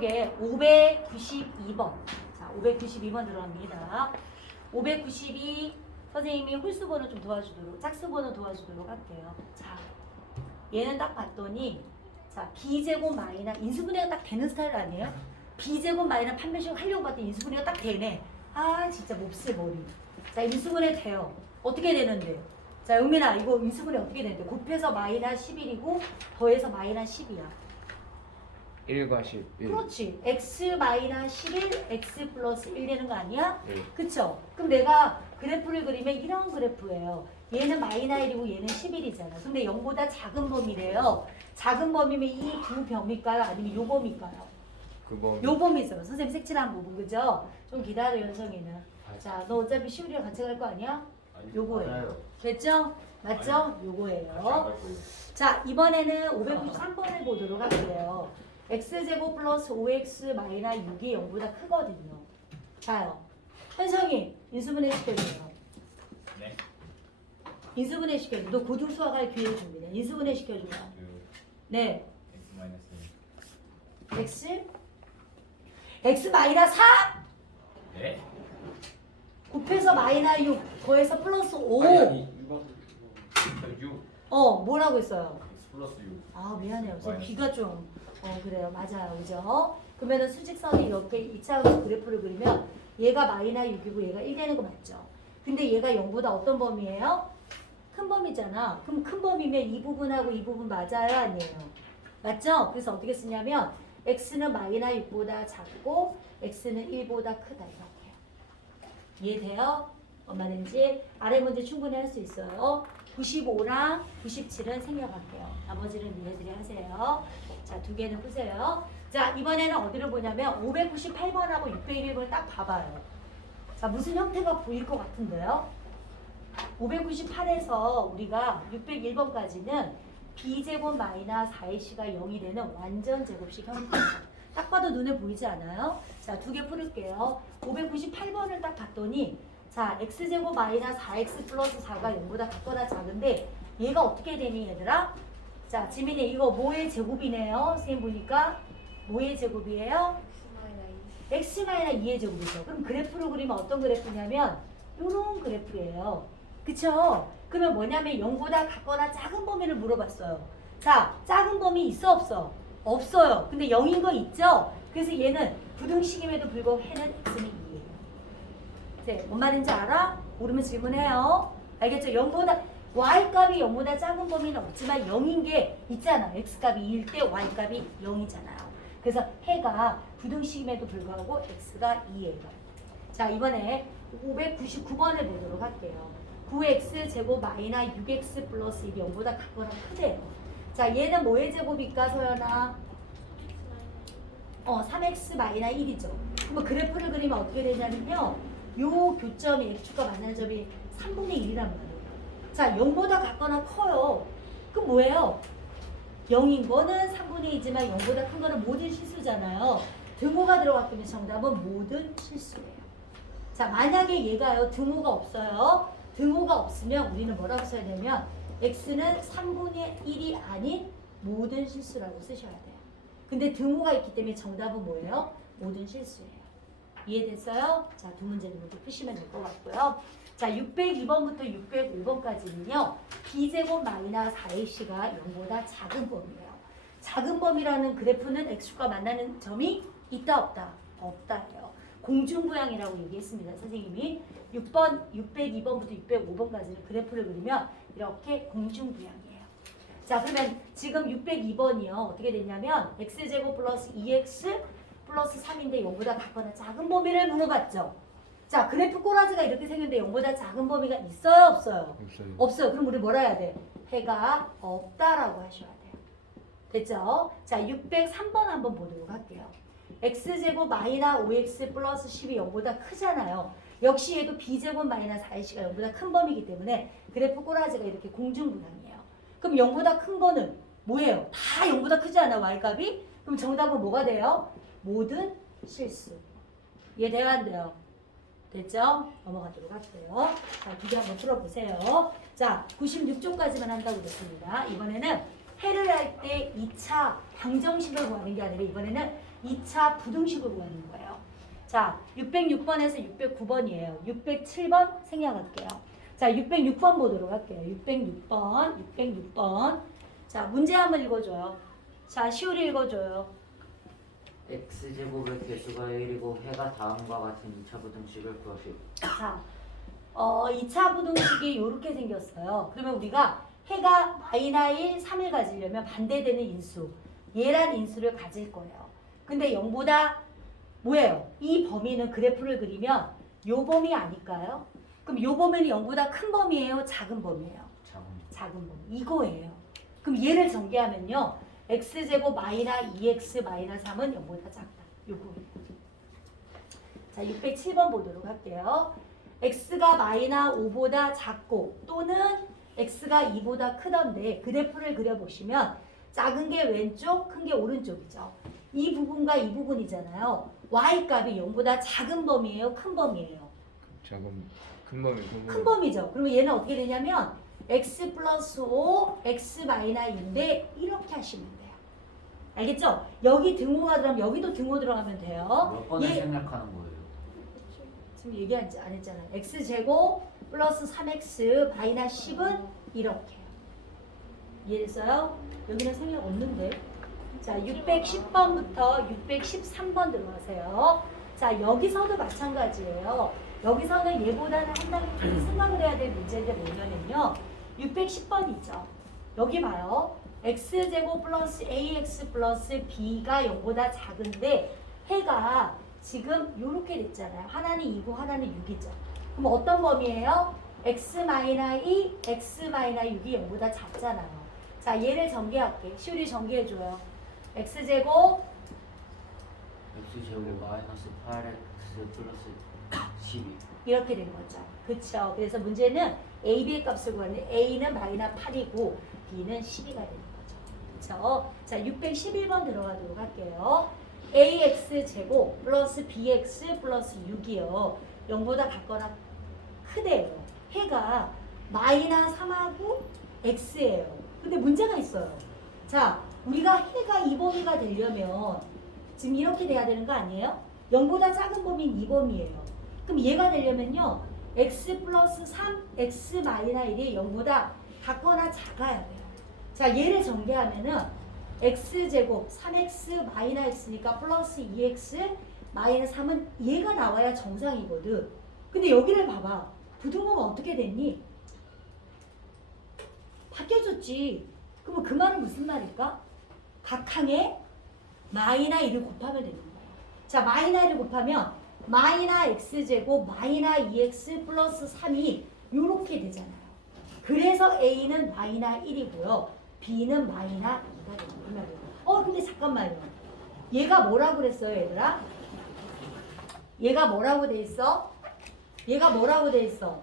이쪽에 592번. 자, 592번 들어갑니다. 592 선생님이 홀수 번호 좀 도와주도록, 짝수 번호 도와주도록 할게요. 자, 얘는 딱 봤더니 자, B제곱 마이너 인수분해가 딱 되는 스타일 아니에요? B제곱 마이너 판별식 하려고 봤더니 인수분해가 딱 되네. 아, 진짜 몹쓸 머리. 자, 인수분해 돼요. 어떻게 되는데? 자, 영민아, 이거 인수분해 어떻게 되는데? 곱해서 마이너스 11이고 더해서 마이너스 10이야. 1과 10 1 그렇지. x 마이너스 11, x 플러스 1 되는 거 아니야? 네. 그쵸? 그럼 내가 그래프를 그리면 이런 그래프예요. 얘는 마이너스 1이고 얘는 11이잖아. 근데 0보다 작은 범위래요. 작은 범위면 이 두 범위일까요? 아니면 요 범위일까요? 그거 요 범위죠. 선생님 색칠한 부분, 그죠? 좀 기다려, 연성이는. 자, 너 어차피 시우리랑 같이 갈 거 아니야? 요거예요. 됐죠? 맞죠? 요거예요. 자, 이번에는 593번을 보도록 할게요. X제곱 플러스 5x 마이너스 6이 0보다 크거든요. 자요. 현성이 인수분해 시켜줘요. 네. 인수분해 시켜줘. 너 고등 수학할 기회 줍니다. 인수분해 시켜줘요. 네. x 마이너스 x x 마이너스 4 네. 곱해서 마이너스 6 더해서 플러스 5. 아니 아니 이거 이거 6 어, 뭐라고 했어요? 플러스 6 아 미안해요. 저 마이너스. 귀가 좀 어 그래요. 맞아요. 그죠? 그러면은 수직선이 이렇게 2차원에서 그래프를 그리면 얘가 마이너스 6이고 얘가 1 되는 거 맞죠? 근데 얘가 0보다 어떤 범위예요? 큰 범위잖아. 그럼 큰 범위면 이 부분하고 이 부분 맞아요? 아니에요? 맞죠? 그래서 어떻게 쓰냐면 x는 마이너스 6보다 작고 x는 1보다 크다 이렇게. 이해돼요? 엄마는지 아래 문제 충분히 할 수 있어요. 95랑 97은 생략할게요. 나머지는 니네들이 하세요. 자, 두 개는 푸세요. 자, 이번에는 어디를 보냐면 598번하고 601번을 딱 봐봐요. 자, 무슨 형태가 보일 것 같은데요? 598에서 우리가 601번까지는 b제곱 마이너스 4ac가 0이 되는 완전 제곱식 형태예요. 딱 봐도 눈에 보이지 않아요? 자, 두 개 풀을게요. 598번을 딱 봤더니 자, x제곱 마이너스 4x 플러스 4가 0보다 같거나 작은데 얘가 어떻게 되니 얘들아? 자, 지민이 이거 뭐의 제곱이네요. 선생님 보니까 뭐의 제곱이에요? x 마이너스 2의 제곱이죠. 그럼 그래프로 그리면 어떤 그래프냐면 요런 그래프예요. 그쵸? 그러면 뭐냐면 0보다 같거나 작은 범위를 물어봤어요. 자, 작은 범위 있어 없어? 없어요. 근데 0인 거 있죠? 그래서 얘는 부등식임에도 불구하고 해는 x는 2예요. 네, 뭔 말인지 알아? 모르면 질문해요. 알겠죠? 0보다 y값이 0보다 작은 범위는 없지만 0인 게 있잖아. x값이 2일 때 y값이 0이잖아요. 그래서 해가 부등식임에도 불구하고 x가 2예요. 자, 이번에 599번을 보도록 할게요. 9x 제곱 마이너 6x 플러스 1이 0보다 같거나 크대요. 자, 얘는 뭐의 제곱일까, 서연아? 어, 3x 마이너 1이죠. 그럼 그래프를 그리면 어떻게 되냐면요. 요 교점이 x축과 만나는 점이 3분의 1이란 말이에요. 자, 0보다 같거나 커요. 그럼 뭐예요? 0인 거는 3분의 2지만 0보다 큰 거는 모든 실수잖아요. 등호가 들어갔기 정답은 모든 실수예요. 자, 만약에 얘가요, 등호가 없어요. 등호가 없으면 우리는 뭐라고 써야 되면 x는 3분의 1이 아닌 모든 실수라고 쓰셔야 돼요. 근데 등호가 있기 때문에 정답은 뭐예요? 모든 실수예요. 이해됐어요? 자, 두 문제는 모두 푸시면 될 것 같고요. 자, 602번부터 605번까지는요. b제곱 마이너스 4ac가 0보다 작은 범위예요. 작은 범위라는 그래프는 x축과 만나는 점이 있다 없다? 없다예요. 공중부양이라고 얘기했습니다. 선생님이 6번, 602번부터 605번까지는 그래프를 그리면 이렇게 공중부양이에요. 자, 그러면 지금 602번이요. 어떻게 되냐면 x제곱 플러스 2x 플러스 3인데 0보다 같거나 작은 범위를 물어봤죠. 자, 그래프 꼬라지가 이렇게 생겼는데 0보다 작은 범위가 있어요, 없어요? 없어요. 없어요. 그럼 우리 뭐라 해야 돼? 해가 없다라고 하셔야 돼요. 됐죠? 자, 603번 한번 보도록 할게요. x제곱 마이너 5x 플러스 10이 0보다 크잖아요. 역시 얘도 b제곱 마이너 4x가 0보다 큰 범위이기 때문에 그래프 꼬라지가 이렇게 공중분함이에요. 그럼 0보다 큰 거는 뭐예요? 다 0보다 크지 않아 y값이? 그럼 정답은 뭐가 돼요? 모든 실수. 돼요? 됐죠? 넘어가도록 할게요. 자, 두개 한번 풀어보세요. 자, 96쪽까지만 한다고 그랬습니다. 이번에는 해를 할 때 2차 방정식을 구하는 게 아니라 이번에는 2차 부등식을 구하는 거예요. 자, 606번에서 609번이에요. 607번 생략할게요. 자, 606번 보도록 할게요. 606번, 606번. 자, 문제 한번 읽어줘요. 자, 시우리 읽어줘요. X제곱의 개수가 1이고 해가 다음과 같은 2차 부등식을 구하시오. 자, 어, 2차 부등식이 이렇게 생겼어요. 그러면 우리가 해가 마이너 1, 3을 가지려면 반대되는 인수, 얘란 인수를 가질 거예요. 근데 0보다 뭐예요? 이 범위는 그래프를 그리면 요 범위 아닐까요? 그럼 요 범위는 0보다 큰 범위예요? 작은 범위예요? 작은 작은 범위. 이거예요. 그럼 얘를 전개하면요. X제곱 마이너 2x 마이너 3은 0보다 작다. 요거. 자, 607번 보도록 할게요. x가 마이너 5보다 작고 또는 x가 2보다 크던데 그래프를 그려보시면 작은 게 왼쪽, 큰 게 오른쪽이죠. 이 부분과 이 부분이잖아요. y 값이 0보다 작은 범위예요, 큰 범위예요. 작은 큰 범위 큰큰 범위 범위죠. 그러면 얘는 어떻게 되냐면 x 플러스 5, x 마이너 2인데 이렇게 하시면 돼요. 알겠죠? 여기 등호가 들어가면 여기도 등호 들어가면 돼요. 몇 번을 얘 생략하는 거예요? 지금 얘기하지 안 했잖아요. x 제곱 플러스 3x 마이너 10은 이렇게요. 이해됐어요? 여기는 생략 없는데. 자, 610번부터 613번 들어가세요. 자, 여기서도 마찬가지예요. 여기서는 얘보다는 한 단계 좀 생각을 해야 될 문제인데 뭐냐면요. 610번이죠. 여기 봐요. x제곱 플러스 ax 플러스 b가 0보다 작은데 해가 지금 이렇게 됐잖아요. 하나는 2고 하나는 6이죠. 그럼 어떤 범위예요? x 마이너 2, x 마이너 6이 0보다 작잖아요. 자, 얘를 전개할게. 시우리 전개해줘요. x제곱 x제곱 마이너스 8x 플러스 12 이렇게 된 거죠. 그쵸? 그래서 문제는 a, b의 값을 구하는데 a는 마이너 8이고 b는 12가 되는 거죠. 그쵸? 자, 611번 들어가도록 할게요. ax 제곱 플러스 bx 플러스 6이요. 0보다 같거나 크대요. 해가 마이너 3하고 x예요. 근데 문제가 있어요. 자, 우리가 해가 이 범위가 되려면 지금 이렇게 돼야 되는 거 아니에요? 0보다 작은 범위는 이 범위예요. 그럼 얘가 되려면요. x 플러스 3, x 마이너 1이 0보다 같거나 작아야 돼요. 자, 얘를 전개하면은 x제곱 3x 마이너 x니까 플러스 2x 마이너 3은 얘가 나와야 정상이거든. 근데 여기를 봐봐. 부등호가 어떻게 됐니? 바뀌어졌지. 그러면 그 말은 무슨 말일까? 각항에 마이너 1을 곱하면 되는 거야. 자, 마이너 1을 곱하면 마이너 x제곱 마이너 2x 플러스 3이 요렇게 되잖아요. 그래서 a는 마이너 1이고요. b는 마이너 2가 되는 거예요. 어, 근데 잠깐만요. 얘가 뭐라고 그랬어요, 얘들아? 얘가 뭐라고 돼 있어? 얘가 뭐라고 돼 있어?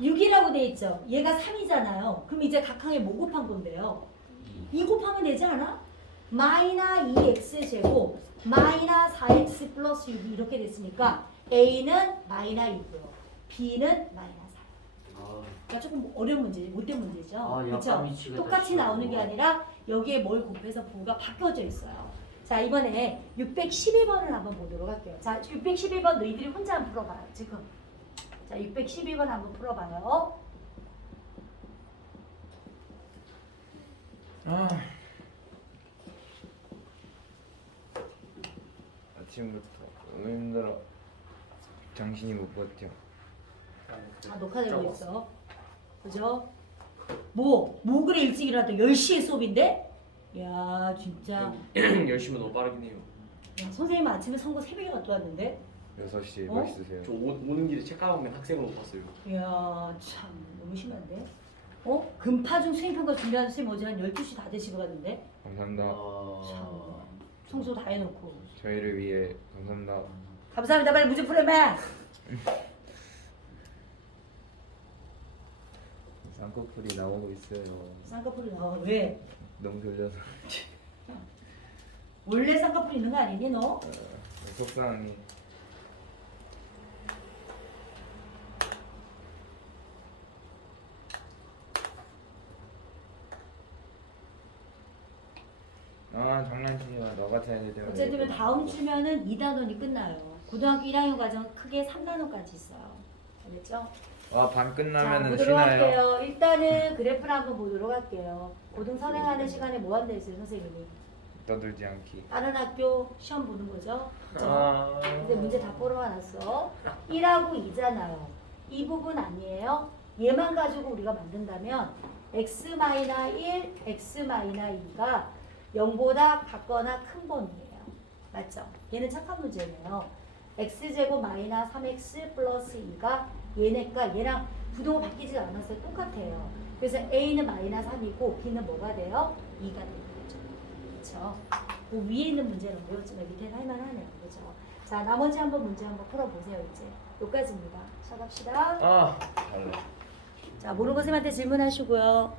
6 6이라고 돼 있죠. 얘가 3이잖아요. 그럼 이제 각항에 뭐 곱한 건데요? 2 곱하면 되지 않아? 마이너 2x 제곱 마이너 4x 플러스 6이 이렇게 됐으니까 a는 마이너 2고요. b는 마이너 4. 아, 그러니까 조금 어려운 문제지, 못된 문제죠. 아, 그렇죠? 미치겠다, 똑같이 진짜. 나오는 게 아니라 여기에 뭘 곱해서 부호가 바뀌어져 있어요. 자 이번에 612번을 한번 보도록 할게요. 자 612번 너희들이 혼자 한번 풀어봐요. 지금. 자 612번 한번 풀어봐요. 아 아침부터 너무 힘들어 정신이 못 버텨 아 녹화되고 있어. 그죠? 뭐? 뭐 그래 일찍 일어났다 10시에 수업인데? 야 진짜 열심히 너무 빠르긴 해요. 야, 선생님 아침에 선거 새벽에 갔다 왔는데? 6시에 어? 멋있으세요 저 오, 오는 길에 책 가방면 학생을 못 봤어요. 이야 참 너무 심한데? 어? 금파중 수행평가 준비하는 선생님 어제 한 12시 다 되시고 갔는데? 감사합니다 아, 청소 다 해놓고 저희를 위해 감사합니다. 감사합니다. 빨리 문제 풀어매 쌍꺼풀이 나오고 있어요. 쌍꺼풀이 나와. 왜? 너무 졸려서. 원래 쌍꺼풀 있는 거 아니니 너? 어, 속상해 아 장난치지 마. 너 같은 애들 들면 다음 주면은 2단원이 끝나요. 고등학교 1학년 과정 크게 3단원까지 있어요. 알겠죠? 와 반 자, 끝나면은 보도록 쉬나요? 할게요. 일단은 그래프를 한번 보도록 할게요. 고등 선행하는 시간에 뭐 한다 했어요, 선생님이? 떠들지 않기. 다른 학교 시험 보는 거죠? 그죠? 아. 근데 문제 다 풀어놨어. 1하고 2잖아요. 이 부분 아니에요? 얘만 가지고 우리가 만든다면 x-1, x-2가 0보다 같거나 큰 범위예요. 맞죠? 얘는 착한 문제네요. x제곱 마이너스 3x 플러스 2가 얘네가 얘랑 부동호 바뀌지 않았어요. 똑같아요. 그래서 a는 마이너스 3이고 b는 뭐가 돼요? 2가 되는 거죠. 그렇죠? 그 위에 있는 문제는 어렵지만 밑에는 할만하네요. 그렇죠? 자, 나머지 한번 문제 한번 풀어보세요. 이제 여기까지입니다. 시작합시다. 아. 달래. 자, 모르는 거 쌤한테 질문하시고요.